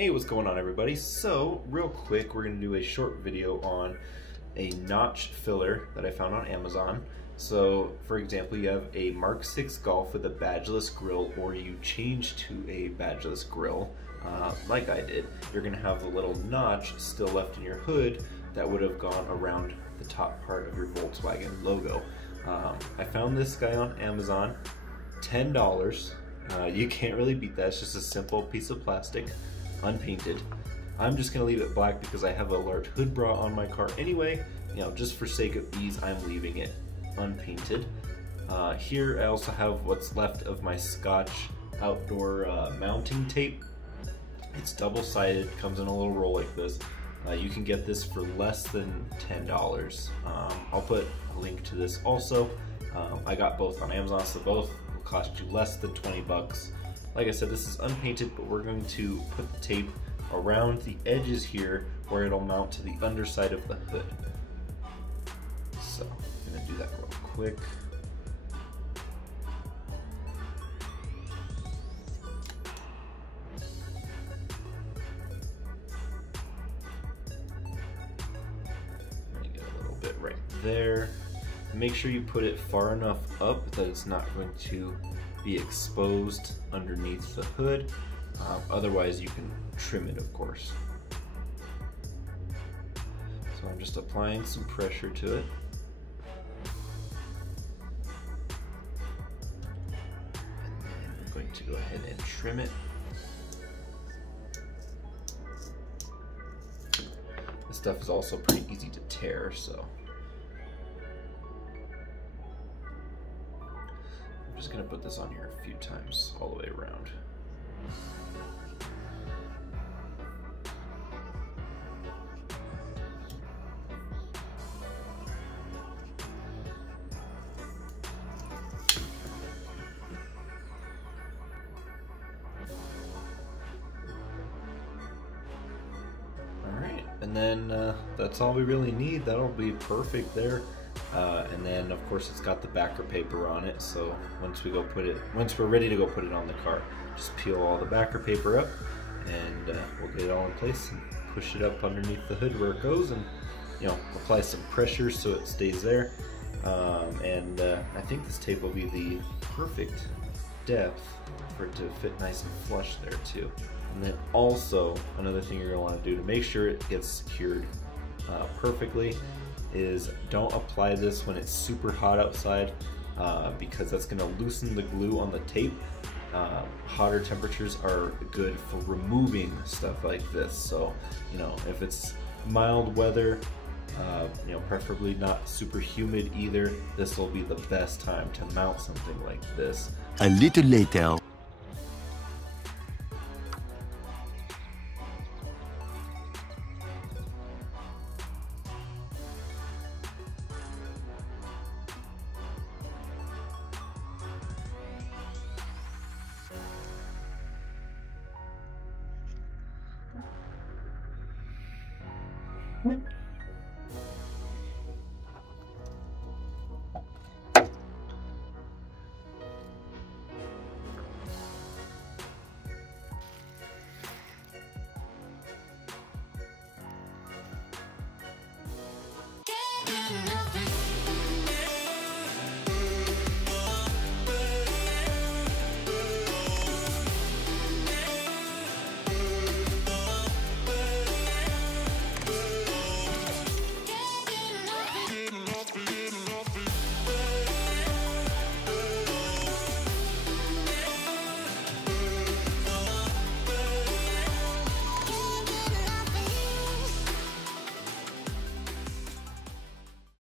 Hey, what's going on everybody? So, real quick, we're going to do a short video on a notch filler that I found on Amazon. So, for example, you have a Mark 6 Golf with a badgeless grille, or you change to a badgeless grille, like I did. You're going to have the little notch still left in your hood that would have gone around the top part of your Volkswagen logo. I found this guy on Amazon, $10. You can't really beat that. It's just a simple piece of plastic, unpainted. I'm just gonna leave it black because I have a large hood bra on my car anyway. You know, just for sake of ease, I'm leaving it unpainted. Here I also have what's left of my Scotch outdoor mounting tape. It's double-sided, comes in a little roll like this. You can get this for less than $10. I'll put a link to this also. I got both on Amazon, so both will cost you less than 20 bucks. Like I said, this is unpainted, but we're going to put the tape around the edges here where it'll mount to the underside of the hood. So I'm gonna do that real quick. Let me get a little bit right there. Make sure you put it far enough up that it's not going to be exposed underneath the hood. Otherwise you can trim it, of course. So I'm just applying some pressure to it. And then I'm going to go ahead and trim it. This stuff is also pretty easy to tear, so I'm just going to put this on here a few times all the way around. Alright, and then that's all we really need. That'll be perfect there. And then of course it's got the backer paper on it, so once we're ready to go put it on the car, just peel all the backer paper up and we'll get it all in place and push it up underneath the hood where it goes, and apply some pressure so it stays there. I think this tape will be the perfect depth for it to fit nice and flush there too. And then also another thing you're going to want to do to make sure it gets secured perfectly is don't apply this when it's super hot outside, because that's going to loosen the glue on the tape. Hotter temperatures are good for removing stuff like this. So if it's mild weather, preferably not super humid either, this will be the best time to mount something like this. A little later.